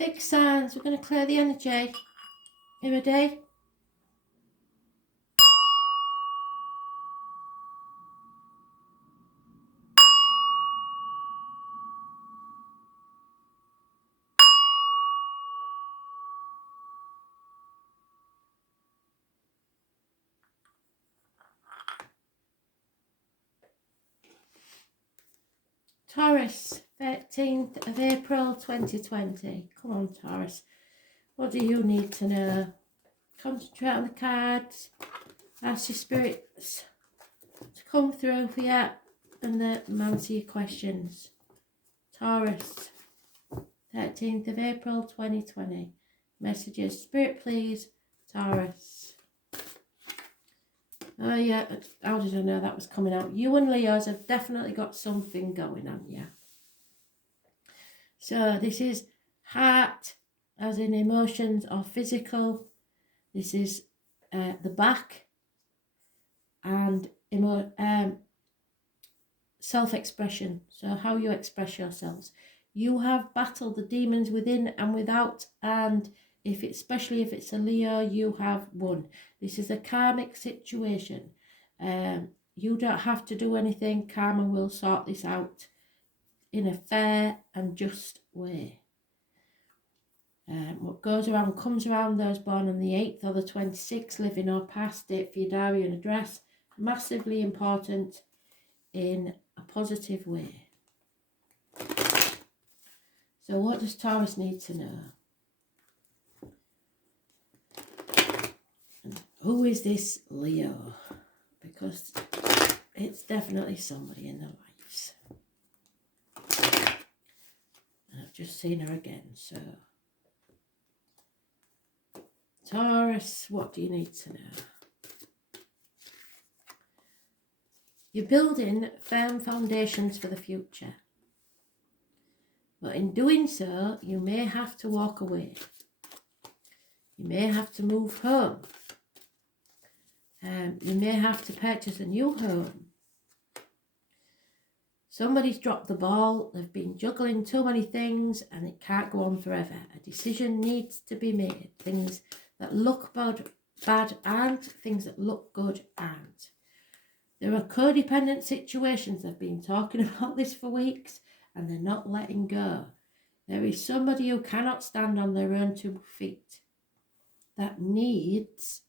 Fixed signs. We're going to clear the energy. You ready? Taurus, 13th of April 2020. Come on, Taurus. What do you need to know? Concentrate on the cards. Ask your spirits to come through for you and answer your questions. Taurus, 13th of April 2020. Messages. Spirit, please. Taurus. Oh yeah, how did I know that was coming out? You and Leos have definitely got something going on, yeah. So this is heart, as in emotions or physical. This is the back and self-expression. So how you express yourselves. You have battled the demons within and without, and especially if it's a Leo, you have won. This is a karmic situation. You don't have to do anything. Karma will sort this out in a fair and just way. What goes around comes around. Those born on the 8th or the 26th, living or past, date for your diary and address. Massively important in a positive way. So what does Taurus need to know? And who is this Leo? Because it's definitely somebody in their lives. And I've just seen her again, so... Taurus, what do you need to know? You're building firm foundations for the future. But in doing so, you may have to walk away. You may have to move home. You may have to purchase a new home. Somebody's dropped the ball. They've been juggling too many things and it can't go on forever. A decision needs to be made. Things that look bad aren't. Things that look good aren't. There are codependent situations. I've been talking about this for weeks and they're not letting go. There is somebody who cannot stand on their own 2 feet that needs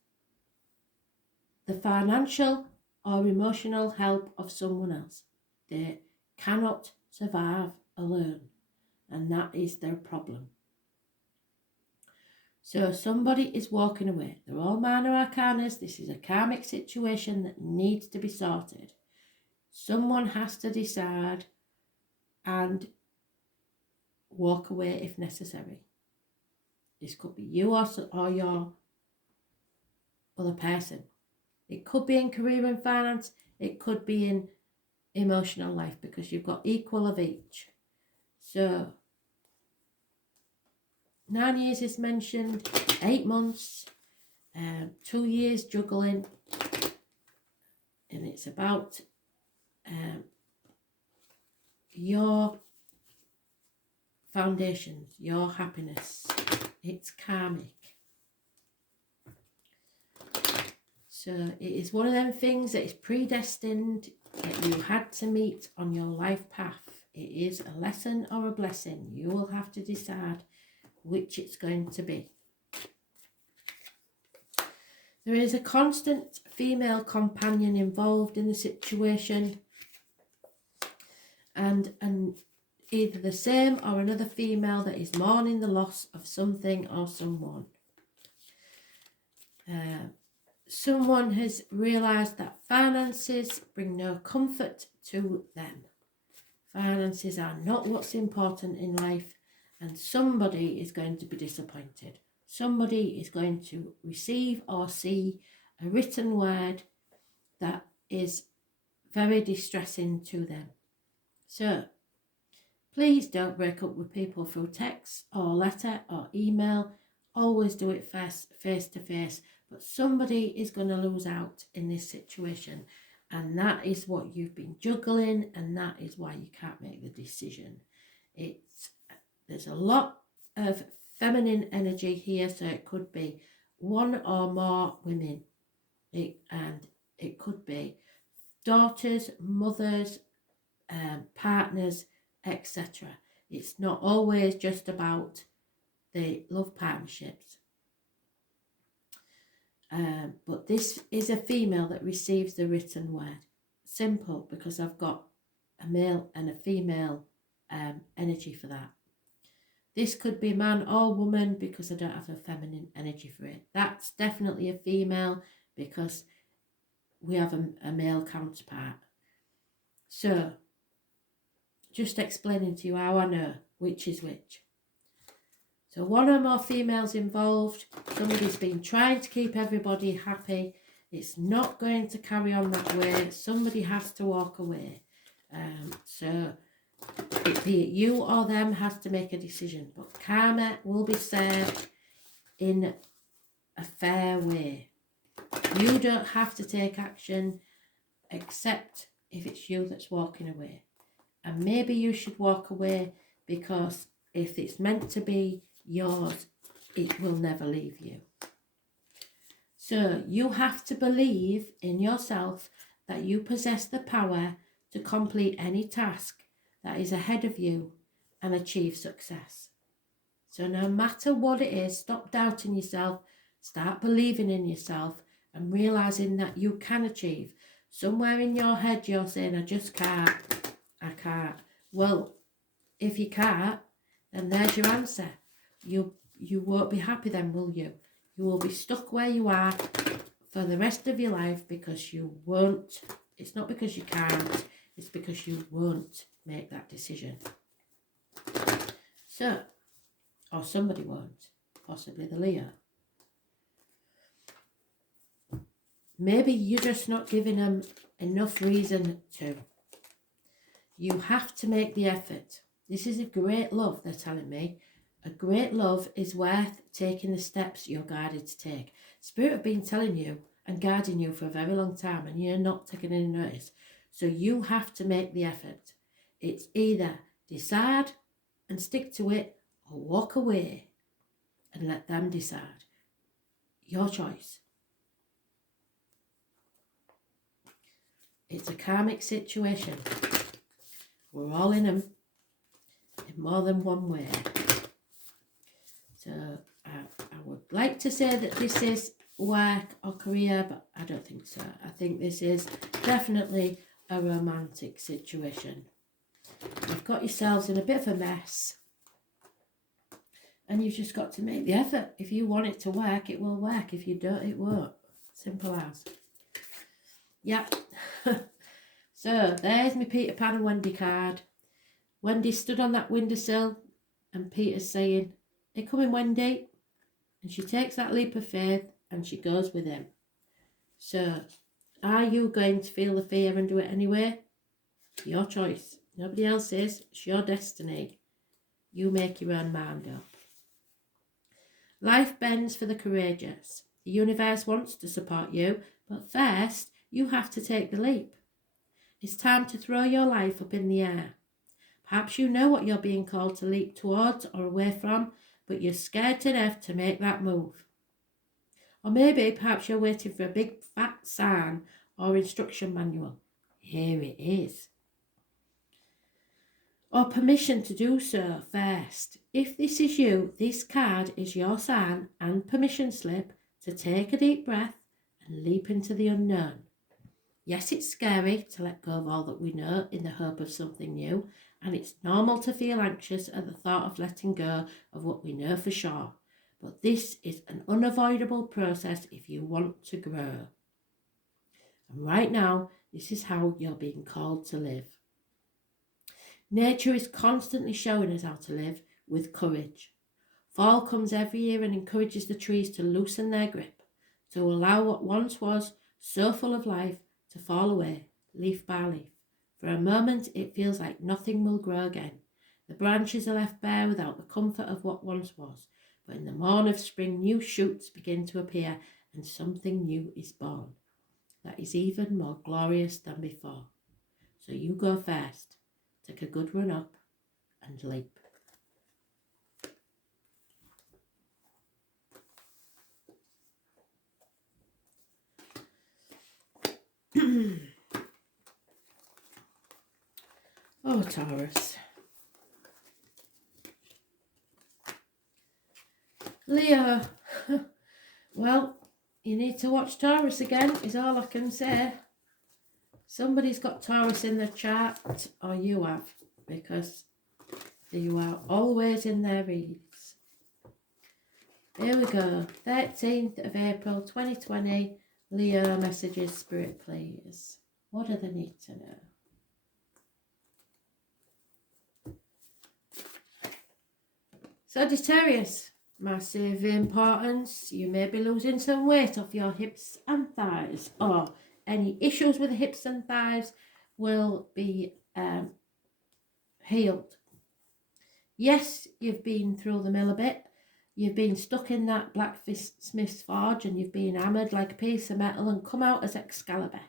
the financial or emotional help of someone else. They cannot survive alone, and that is their problem. So somebody is walking away. They're all minor arcanas. This is a karmic situation that needs to be sorted. Someone has to decide and walk away if necessary. This could be you or your other person. It could be in career and finance. It could be in emotional life, because you've got equal of each. So 9 years is mentioned, 8 months, 2 years juggling, and it's about your foundations, your happiness. It's karmic. So it is one of them things that is predestined, that you had to meet on your life path. It is a lesson or a blessing. You will have to decide which it's going to be. There is a constant female companion involved in the situation, and either the same or another female that is mourning the loss of something or someone. Someone has realised that finances bring no comfort to them. Finances are not what's important in life, and somebody is going to be disappointed. Somebody is going to receive or see a written word that is very distressing to them. So, please don't break up with people through text or letter or email. Always do it face to face. But somebody is going to lose out in this situation. And that is what you've been juggling, and that is why you can't make the decision. There's a lot of feminine energy here, so it could be one or more women, and it could be daughters, mothers, partners, etc. It's not always just about the love partnerships. But this is a female that receives the written word. Simple, because I've got a male and a female energy for that. This could be man or woman, because I don't have a feminine energy for it. That's definitely a female, because we have a male counterpart. So, just explaining to you how I know which is which. So one or more females involved. Somebody's been trying to keep everybody happy. It's not going to carry on that way. Somebody has to walk away. So be it you or them has to make a decision. But karma will be served in a fair way. You don't have to take action except if it's you that's walking away. And maybe you should walk away, because if it's meant to be yours, it will never leave you. So you have to believe in yourself that you possess the power to complete any task that is ahead of you and achieve success. So no matter what it is, stop doubting yourself, start believing in yourself and realizing that you can achieve. Somewhere in your head you're saying, I just can't, I can't. Well, if you can't, then there's your answer. You won't be happy then, will you? You will be stuck where you are for the rest of your life, because you won't. It's not because you can't, it's because you won't make that decision. So, or somebody won't, possibly the Leo. Maybe you're just not giving them enough reason to. You have to make the effort. This is a great love, they're telling me. A great love is worth taking the steps you're guided to take. Spirit have been telling you and guiding you for a very long time, and you're not taking any notice. So you have to make the effort. It's either decide and stick to it, or walk away and let them decide. Your choice. It's a karmic situation. We're all in them in more than one way. So I would like to say that this is work or career, but I don't think so. I think this is definitely a romantic situation. You've got yourselves in a bit of a mess, and you've just got to make the effort. If you want it to work, it will work. If you don't, it won't. Simple as. Yep. So there's my Peter Pan and Wendy card. Wendy stood on that windowsill, and Peter's saying, "Hey, coming, Wendy." And she takes that leap of faith and she goes with him. So, are you going to feel the fear and do it anyway? Your choice. Nobody else's. It's your destiny. You make your own mind up. Life bends for the courageous. The universe wants to support you, but first, you have to take the leap. It's time to throw your life up in the air. Perhaps you know what you're being called to leap towards or away from, but you're scared to death to make that move. Or maybe perhaps you're waiting for a big fat sign or instruction manual. Here it is. Or permission to do so first. If this is you, this card is your sign and permission slip to take a deep breath and leap into the unknown. Yes, it's scary to let go of all that we know in the hope of something new, and it's normal to feel anxious at the thought of letting go of what we know for sure. But this is an unavoidable process if you want to grow. And right now, this is how you're being called to live. Nature is constantly showing us how to live with courage. Fall comes every year and encourages the trees to loosen their grip, to allow what once was so full of life to fall away, leaf by leaf. For a moment, it feels like nothing will grow again. The branches are left bare without the comfort of what once was. But in the morn of spring, new shoots begin to appear, and something new is born that is even more glorious than before. So you go first. Take a good run up and leap. Oh, Taurus. Leo. Well, you need to watch Taurus again, is all I can say. Somebody's got Taurus in the chart, or you have, because you are always in their reads. Here we go. 13th of April 2020. Leo messages, Spirit, please. What do they need to know? Sagittarius, massive importance. You may be losing some weight off your hips and thighs, or any issues with the hips and thighs will be healed. Yes, you've been through the mill a bit. You've been stuck in that blacksmith's forge and you've been hammered like a piece of metal and come out as Excalibur,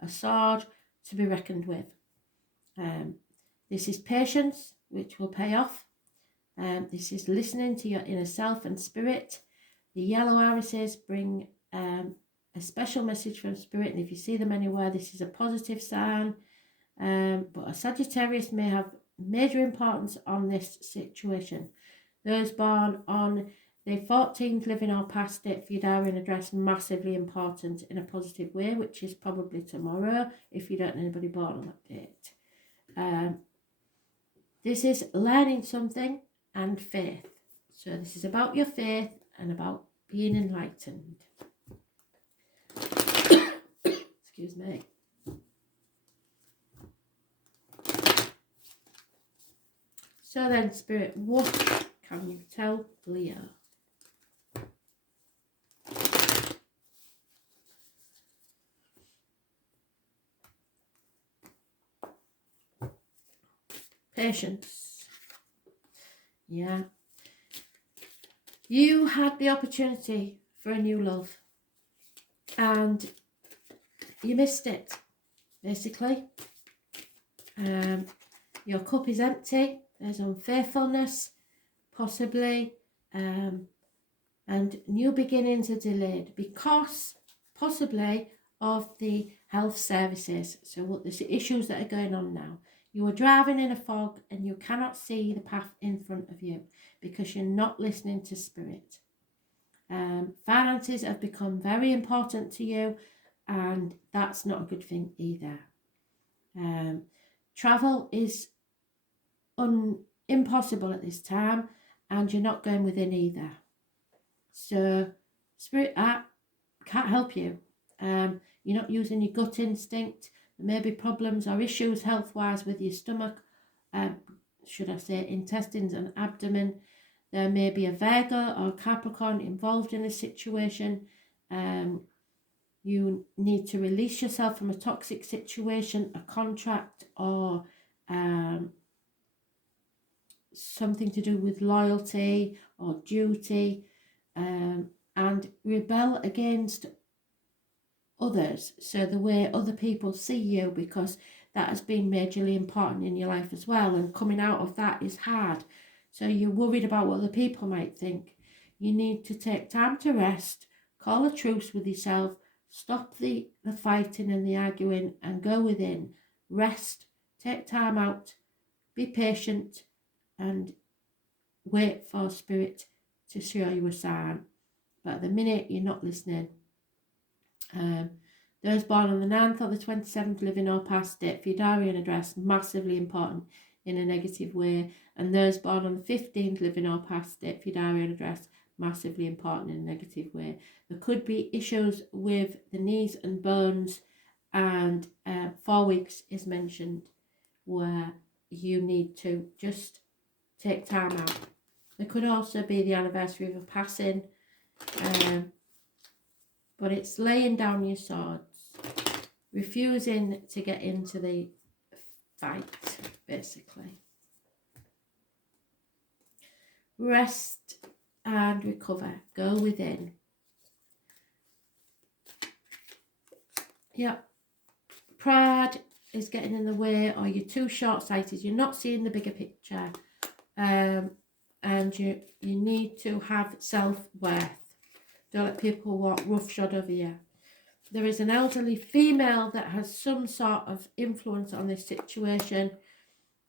a sword to be reckoned with. This is patience, which will pay off. This is listening to your inner self and spirit. The yellow irises bring a special message from spirit, and if you see them anywhere, this is a positive sign. But a Sagittarius may have major importance on this situation. Those born on the 14th, living or past date for your diary and address, massively important in a positive way, which is probably tomorrow if you don't know anybody born on that date. This is learning something and faith. So this is about your faith and about being enlightened. Excuse me. So then, Spirit, what can you tell Leo? Patience. Yeah. You had the opportunity for a new love and you missed it, basically. Your cup is empty. There's unfaithfulness, possibly, and new beginnings are delayed because possibly of the health services. So what the issues that are going on now. You are driving in a fog and you cannot see the path in front of you because you're not listening to spirit. Finances have become very important to you, and that's not a good thing either. Travel is impossible at this time, and you're not going within either. So spirit can't help you. You're not using your gut instinct. There may be problems or issues health-wise with your stomach, should I say intestines and abdomen. There may be a Virgo or Capricorn involved in this situation. You need to release yourself from a toxic situation, a contract, or something to do with loyalty or duty, and rebel against others, so the way other people see you, because that has been majorly important in your life as well, and coming out of that is hard. So you're worried about what other people might think. You need to take time to rest, call a truce with yourself, stop the fighting and the arguing and go within. Rest, take time out, be patient and wait for spirit to show you a sign. But at the minute you're not listening. Those born on the 9th or the 27th, living or past date for your diary and address, massively important in a negative way. And those born on the 15th, living or past date for your diary and address, massively important in a negative way. There could be issues with the knees and bones, and 4 weeks is mentioned where you need to just take time out. There could also be the anniversary of a passing, but it's laying down your swords, refusing to get into the fight, basically. Rest and recover. Go within. Yeah. Pride is getting in the way, or you're too short-sighted. You're not seeing the bigger picture. And you need to have self-worth. Don't let people walk roughshod over you. there is an elderly female that has some sort of influence on this situation.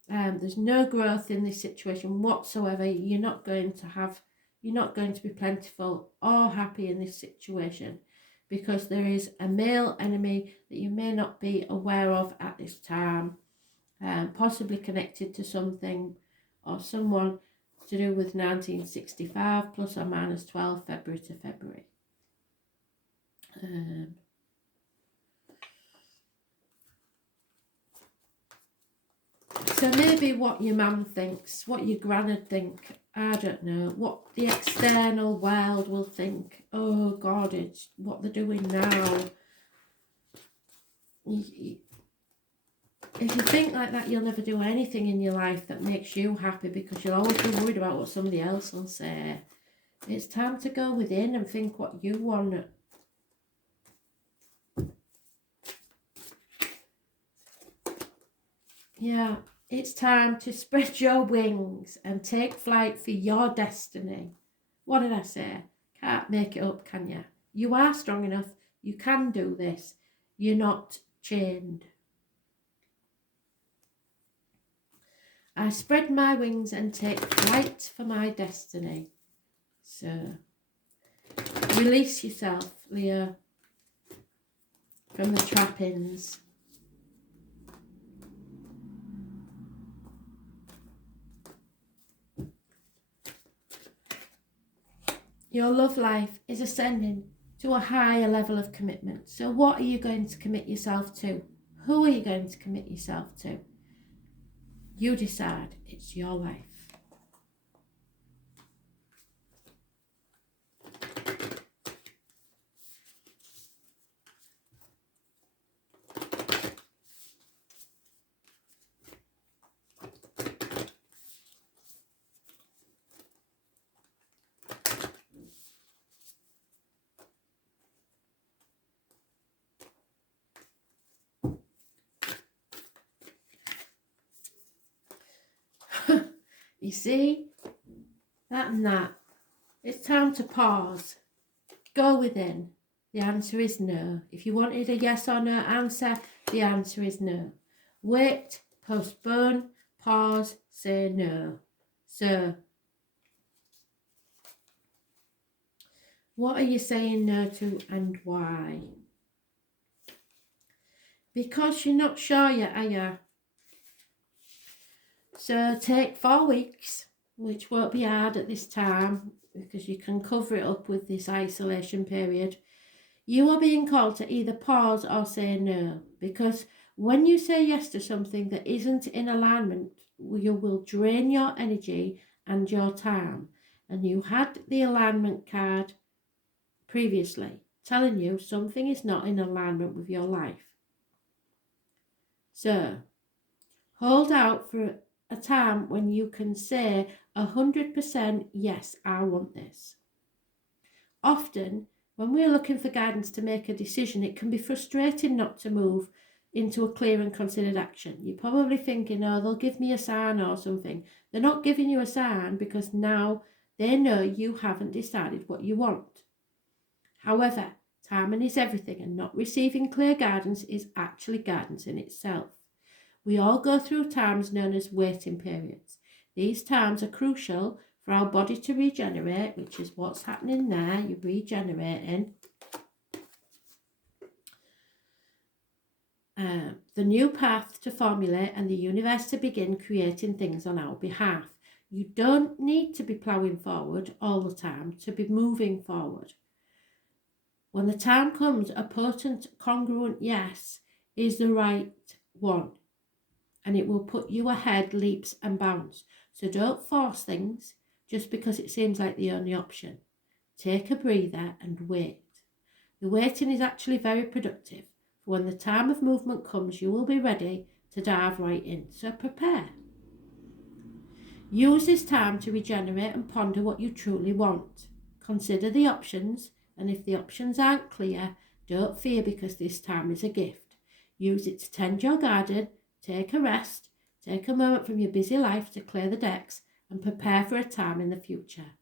There's no growth in this situation whatsoever. You're not going to be plentiful or happy in this situation, because there is a male enemy that you may not be aware of at this time, possibly connected to something or someone to do with 1965 plus or minus 12 February to February. So maybe what your mum thinks, what your gran'd think, I don't know, what the external world will think. Oh God, it's what they're doing now. If you think like that, you'll never do anything in your life that makes you happy, because you'll always be worried about what somebody else will say. It's time to go within and think what you want. Yeah, it's time to spread your wings and take flight for your destiny. What did I say? Can't make it up, can you? You are strong enough. You can do this. You're not chained. I spread my wings and take flight for my destiny. So, release yourself, Leo, from the trappings. Your love life is ascending to a higher level of commitment. So what are you going to commit yourself to? Who are you going to commit yourself to? You decide. It's your life. You see, that and that. It's time to pause. Go within. The answer is no. If you wanted a yes or no answer, the answer is no. Wait, postpone, pause, say no. So, what are you saying no to and why? Because you're not sure yet, are you? So take 4 weeks, which won't be hard at this time because you can cover it up with this isolation period. You are being called to either pause or say no, because when you say yes to something that isn't in alignment, you will drain your energy and your time. And you had the alignment card previously telling you something is not in alignment with your life. So hold out for a time when you can say 100% yes, I want this. Often, when we're looking for guidance to make a decision, it can be frustrating not to move into a clear and considered action. You're probably thinking, oh, they'll give me a sign or something. They're not giving you a sign because now they know you haven't decided what you want. However, timing is everything, and not receiving clear guidance is actually guidance in itself. We all go through times known as waiting periods. These times are crucial for our body to regenerate, which is what's happening there. You're regenerating. The new path to formulate and the universe to begin creating things on our behalf. You don't need to be ploughing forward all the time to be moving forward. When the time comes, a potent, congruent yes is the right one, and it will put you ahead leaps and bounds. So don't force things just because it seems like the only option. Take a breather and wait. The waiting is actually very productive. For when the time of movement comes, you will be ready to dive right in. So prepare. Use this time to regenerate and ponder what you truly want. Consider the options, and if the options aren't clear, don't fear, because this time is a gift. Use it to tend your garden, take a rest, take a moment from your busy life to clear the decks and prepare for a time in the future.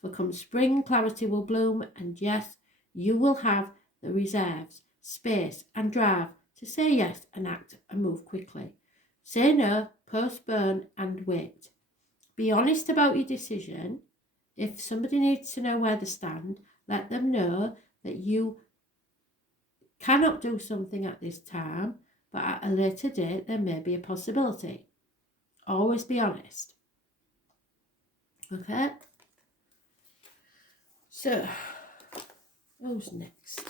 For come spring, clarity will bloom, and yes, you will have the reserves space and drive to say yes and act and move quickly. Say no, postpone and wait. Be honest about your decision. If somebody needs to know where they stand, let them know that you cannot do something at this time, but at a later date there may be a possibility. Always be honest. Okay? So, who's next?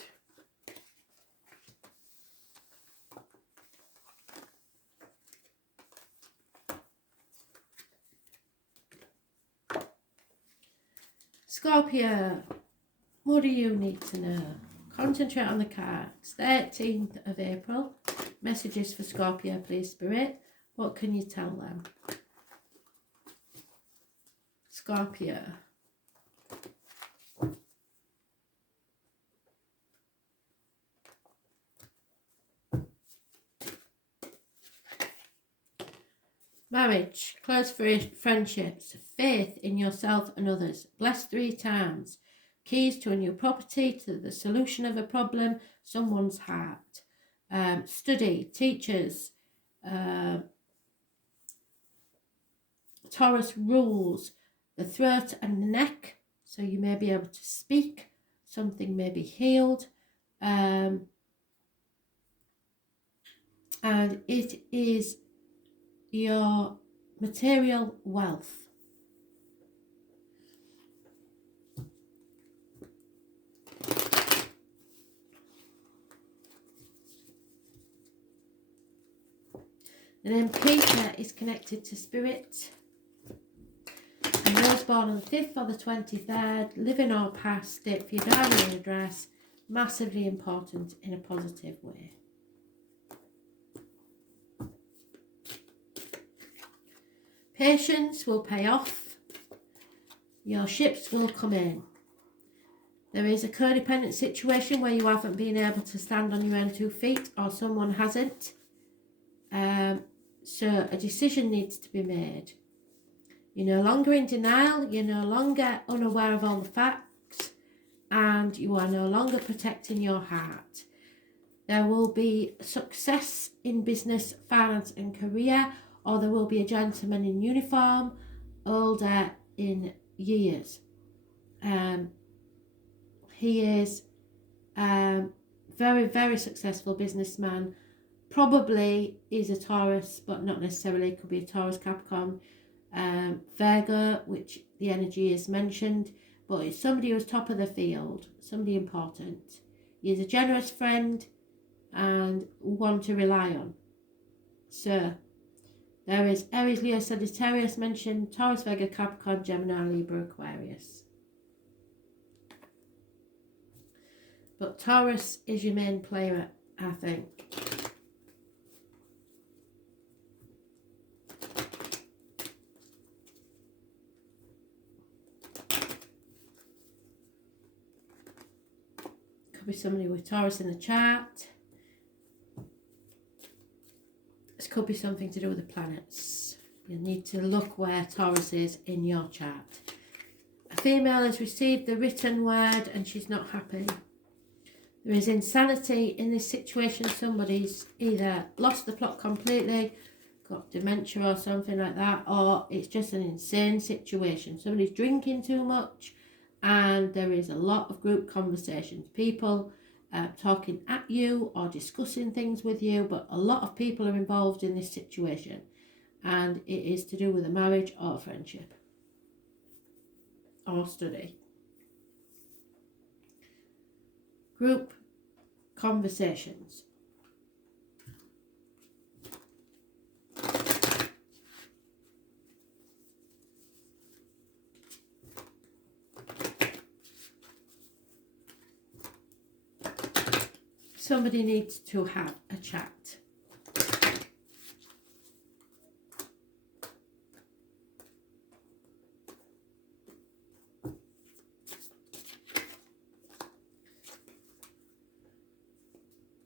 Scorpio, what do you need to know? Concentrate on the cards. 13th of April. Messages for Scorpio, please, Spirit. What can you tell them? Scorpio. Marriage, close friendships, faith in yourself and others. Blessed 3 times. Keys to a new property, to the solution of a problem, someone's heart. Study, teachers, Taurus rules the throat and the neck, so you may be able to speak, something may be healed, and it is your material wealth. The name Peter is connected to spirit. And those born on the 5th or the 23rd, living or past, state for your diary and address, massively important in a positive way. Patience will pay off. Your ships will come in. There is a codependent situation where you haven't been able to stand on your own 2 feet, or someone hasn't. So a decision needs to be made. You're no longer in denial, you're no longer unaware of all the facts, and you are no longer protecting your heart. There will be success in business, finance and career, or there will be a gentleman in uniform, older in years. He is very, very successful businessman. Probably is a Taurus, but not necessarily. Could be a Taurus, Capricorn, Virgo, which the energy is mentioned. But it's somebody who's top of the field, somebody important. He is a generous friend and one to rely on. So there is Aries, Leo, Sagittarius mentioned, Taurus, Virgo, Capricorn, Gemini, Libra, Aquarius. But Taurus is your main player, I think. Could be somebody with Taurus in the chart. This could be something to do with the planets. You need to look where Taurus is in your chart. A female has received the written word and she's not happy. There is insanity in this situation. Somebody's either lost the plot completely, got dementia or something like that, or it's just an insane situation. Somebody's drinking too much and there is a lot of group conversations. People talking at you or discussing things with you, but a lot of people are involved in this situation and it is to do with a marriage or a friendship or study. Group conversations. Somebody needs to have a chat.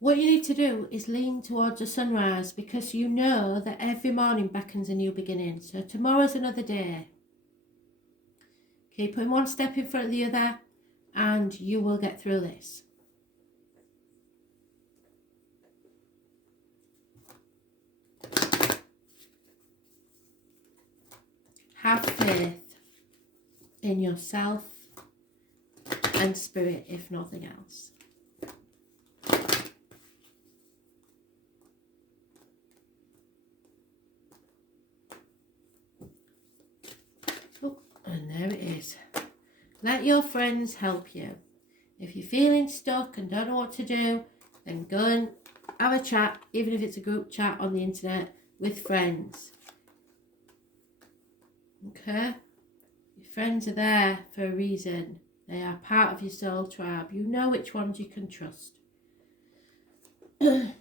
What you need to do is lean towards the sunrise, because you know that every morning beckons a new beginning. So tomorrow's another day. Keep putting one step in front of the other and you will get through this. have faith in yourself and spirit, if nothing else. Oh, and there it is. Let your friends help you. If you're feeling stuck and don't know what to do, then go and have a chat, even if it's a group chat on the internet with friends. Okay? Your friends are there for a reason. They are part of your soul tribe. You know which ones you can trust. If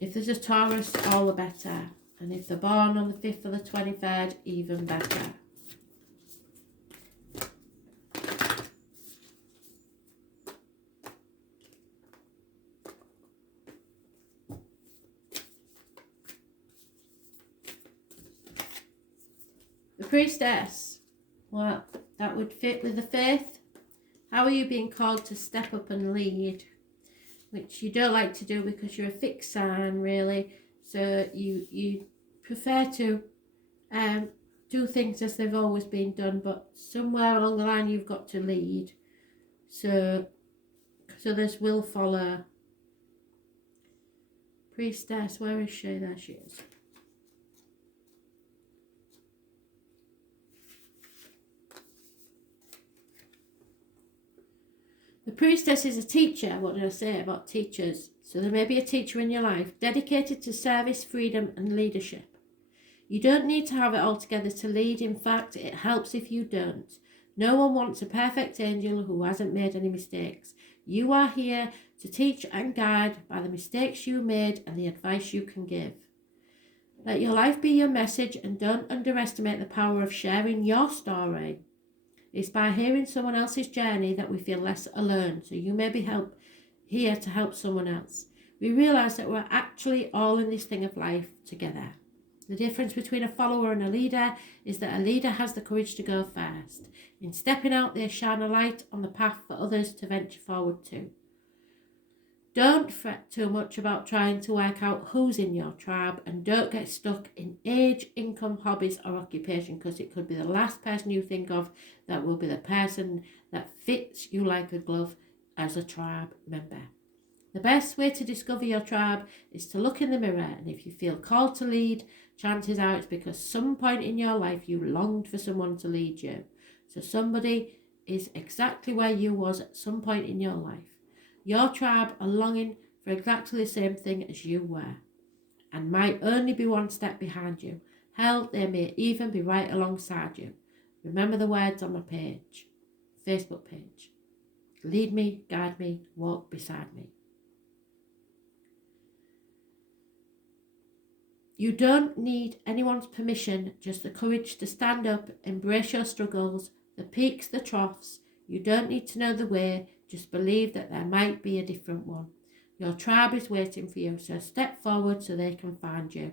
there's a Taurus, all the better. And if they're born on the 5th or the 23rd, even better. The Priestess. Well, that would fit with the 5th. How are you being called to step up and lead? Which you don't like to do because you're a fixed sign, really. So you prefer to do things as they've always been done, but somewhere along the line you've got to lead. So this will follow. Priestess, where is she? There she is. The Priestess is a teacher. What did I say about teachers? So there may be a teacher in your life dedicated to service, freedom and leadership. You don't need to have it all together to lead. In fact, it helps if you don't. No one wants a perfect angel who hasn't made any mistakes. You are here to teach and guide by the mistakes you made and the advice you can give. Let your life be your message and don't underestimate the power of sharing your story. It's by hearing someone else's journey that we feel less alone, so you may be here to help someone else. We realise that we're actually all in this thing of life together. The difference between a follower and a leader is that a leader has the courage to go first. In stepping out, they shine a light on the path for others to venture forward to. Don't fret too much about trying to work out who's in your tribe, and don't get stuck in age, income, hobbies or occupation, because it could be the last person you think of that will be the person that fits you like a glove as a tribe member. The best way to discover your tribe is to look in the mirror, and if you feel called to lead, chances are it's because some point in your life you longed for someone to lead you. So somebody is exactly where you was at some point in your life. Your tribe are longing for exactly the same thing as you were, and might only be one step behind you. Hell, they may even be right alongside you. Remember the words on my page, Facebook page. Lead me, guide me, walk beside me. You don't need anyone's permission, just the courage to stand up, embrace your struggles, the peaks, the troughs. You don't need to know the way, just believe that there might be a different one. Your tribe is waiting for you, so step forward so they can find you.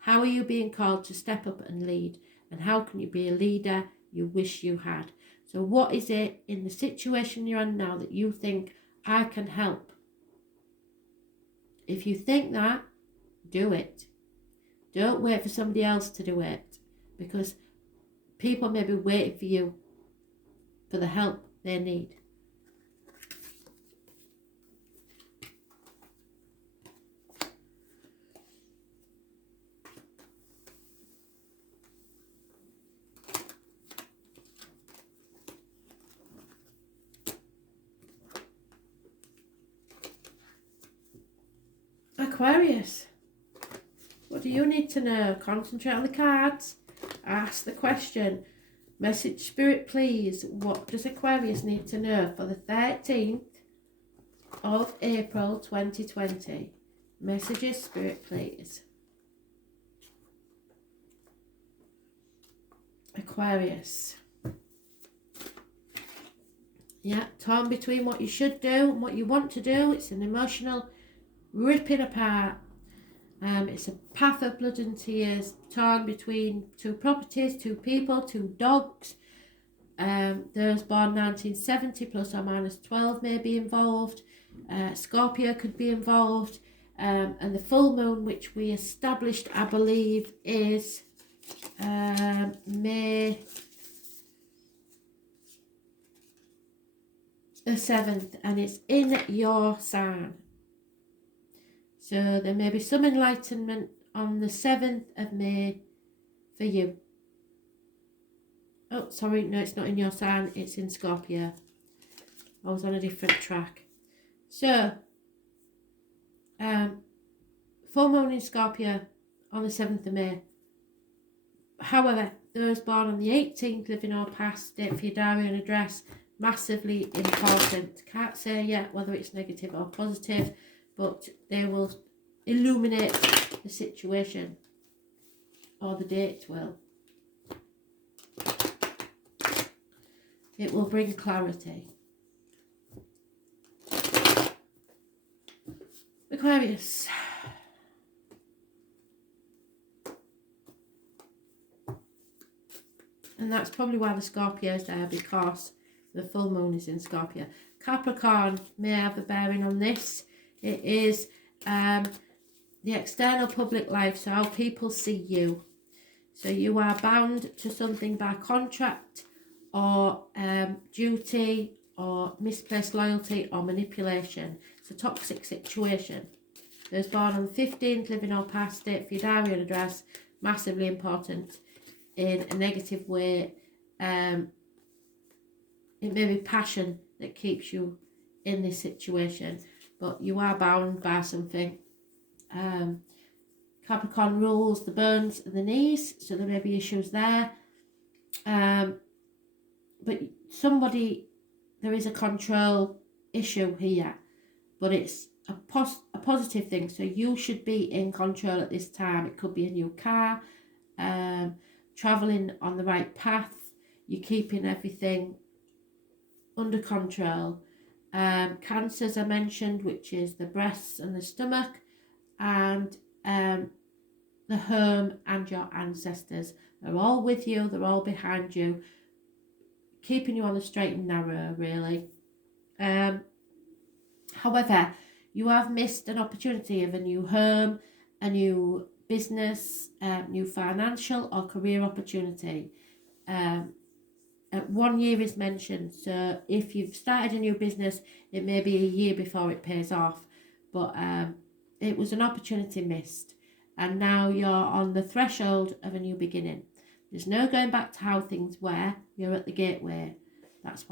How are you being called to step up and lead? And how can you be a leader you wish you had? So what is it in the situation you're in now that you think, I can help? If you think that, do it. Don't wait for somebody else to do it, because people may be waiting for you for the help they need. Aquarius, what do you need to know? Concentrate on the cards. Ask the question. Message Spirit, please. What does Aquarius need to know for the 13th of April 2020? Messages, Spirit, please. Aquarius. Yeah, torn between what you should do and what you want to do. It's an emotional ripping apart. It's a path of blood and tears, torn between two properties, two people, two dogs. Those born 1970 plus or minus 12 may be involved. Scorpio could be involved. And the full moon, which we established, I believe, is May the 7th, and it's in your sign. So there may be some enlightenment on the 7th of May for you. Oh, sorry, no, it's not in your sign, it's in Scorpio. I was on a different track. So, full moon in Scorpio on the 7th of May. However, those born on the 18th, living or past, date for your diary and address, massively important. Can't say yet whether it's negative or positive, but they will illuminate the situation, or the date will. It will bring clarity. Aquarius. And that's probably why the Scorpio is there, because the full moon is in Scorpio. Capricorn may have a bearing on this. It is the external public life, so how people see you. So you are bound to something by contract or duty or misplaced loyalty or manipulation. It's a toxic situation. Those born on the 15th, living or past, date for your diary and address, massively important in a negative way. It may be passion that keeps you in this situation, but you are bound by something. Capricorn rules the bones and the knees, so there may be issues there. But there is a control issue here, but it's a positive thing. So you should be in control at this time. It could be a new car, traveling on the right path. You're keeping everything under control. Cancers I mentioned, which is the breasts and the stomach, and the home and your ancestors. They're all with you, they're all behind you, keeping you on the straight and narrow, really. However, you have missed an opportunity of a new home, a new business, new financial or career opportunity. 1 year is mentioned, so if you've started a new business, it may be a year before it pays off, but it was an opportunity missed, and now you're on the threshold of a new beginning. There's no going back to how things were. You're at the gateway. That's